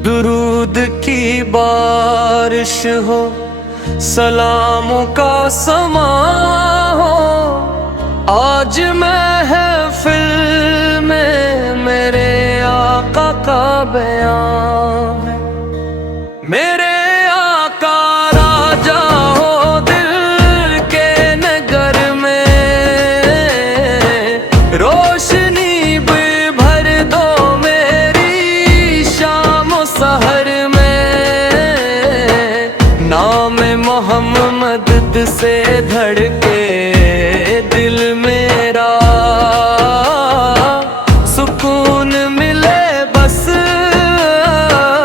दुरूद की बारिश हो, सलामों का समा हो, आज महफिल में मेरे आका का बयान है। मेरे आका राजा हो दिल के नगर में, रोशनी भी भर दो मेरी शाम सहर में। नाम मोहम्मद से धड़के दिल मेरा, सुकून मिले बस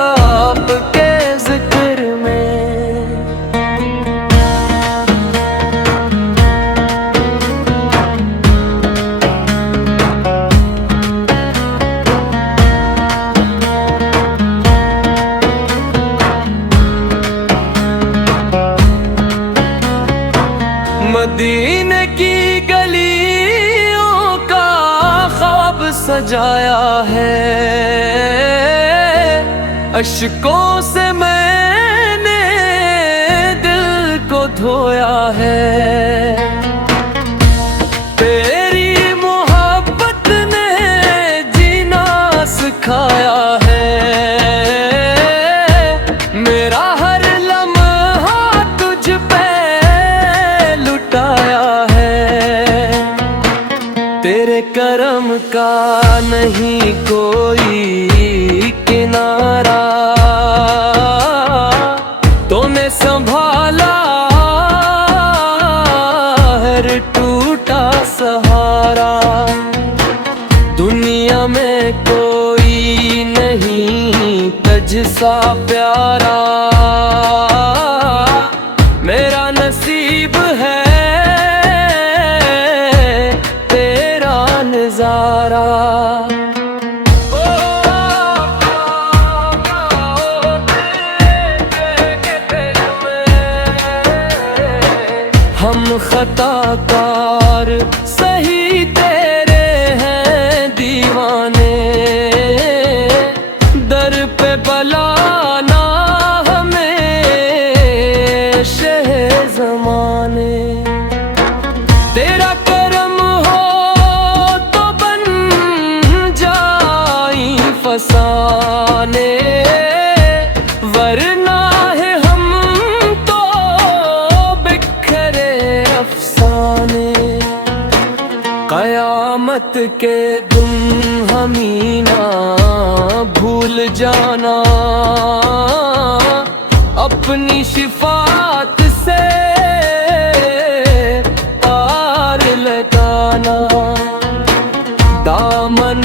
आपके जिक्र में। मदीने की गलियों का ख्वाब सजाया है, अश्कों से मैंने दिल को धोया है। तेरी मोहब्बत ने जीना सिखाया है, मेरा हर लम्हा तुझ पे लुटाया है। तेरे करम का नहीं कोई किनारा, तूने संभाला हर टूटा सहारा। दुनिया में कोई नहीं तुझसा प्यारा, मेरा नसीब है तेरा नजारा। हम खताकार सही तेरे हैं दीवाने, दर पे बलाना हमें शह ज़माने। तेरा करम हो तो बन जाई फसाने, वरना है हम तो बिखरे अफसाने। कयामत के तुम हमी ना भूल जाना, अपनी शिफात से पार लगाना। दामन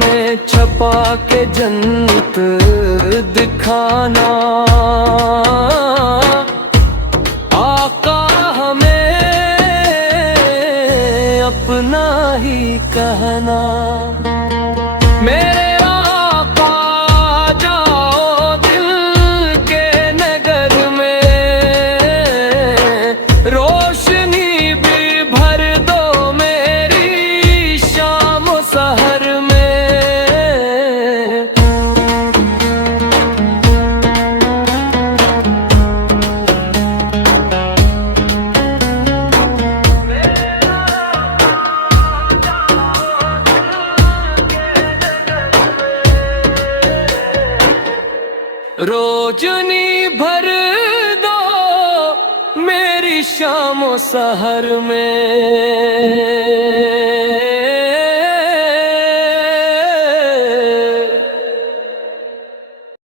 में छपा के जन्नत दिखाना, आका हमें अपना ही कहना। मेरे आका जाओ दिल के नगर में, रोशनी भी भर दो मेरी शाम सहर में। रोशनी भर दो मेरी शाम सहर में।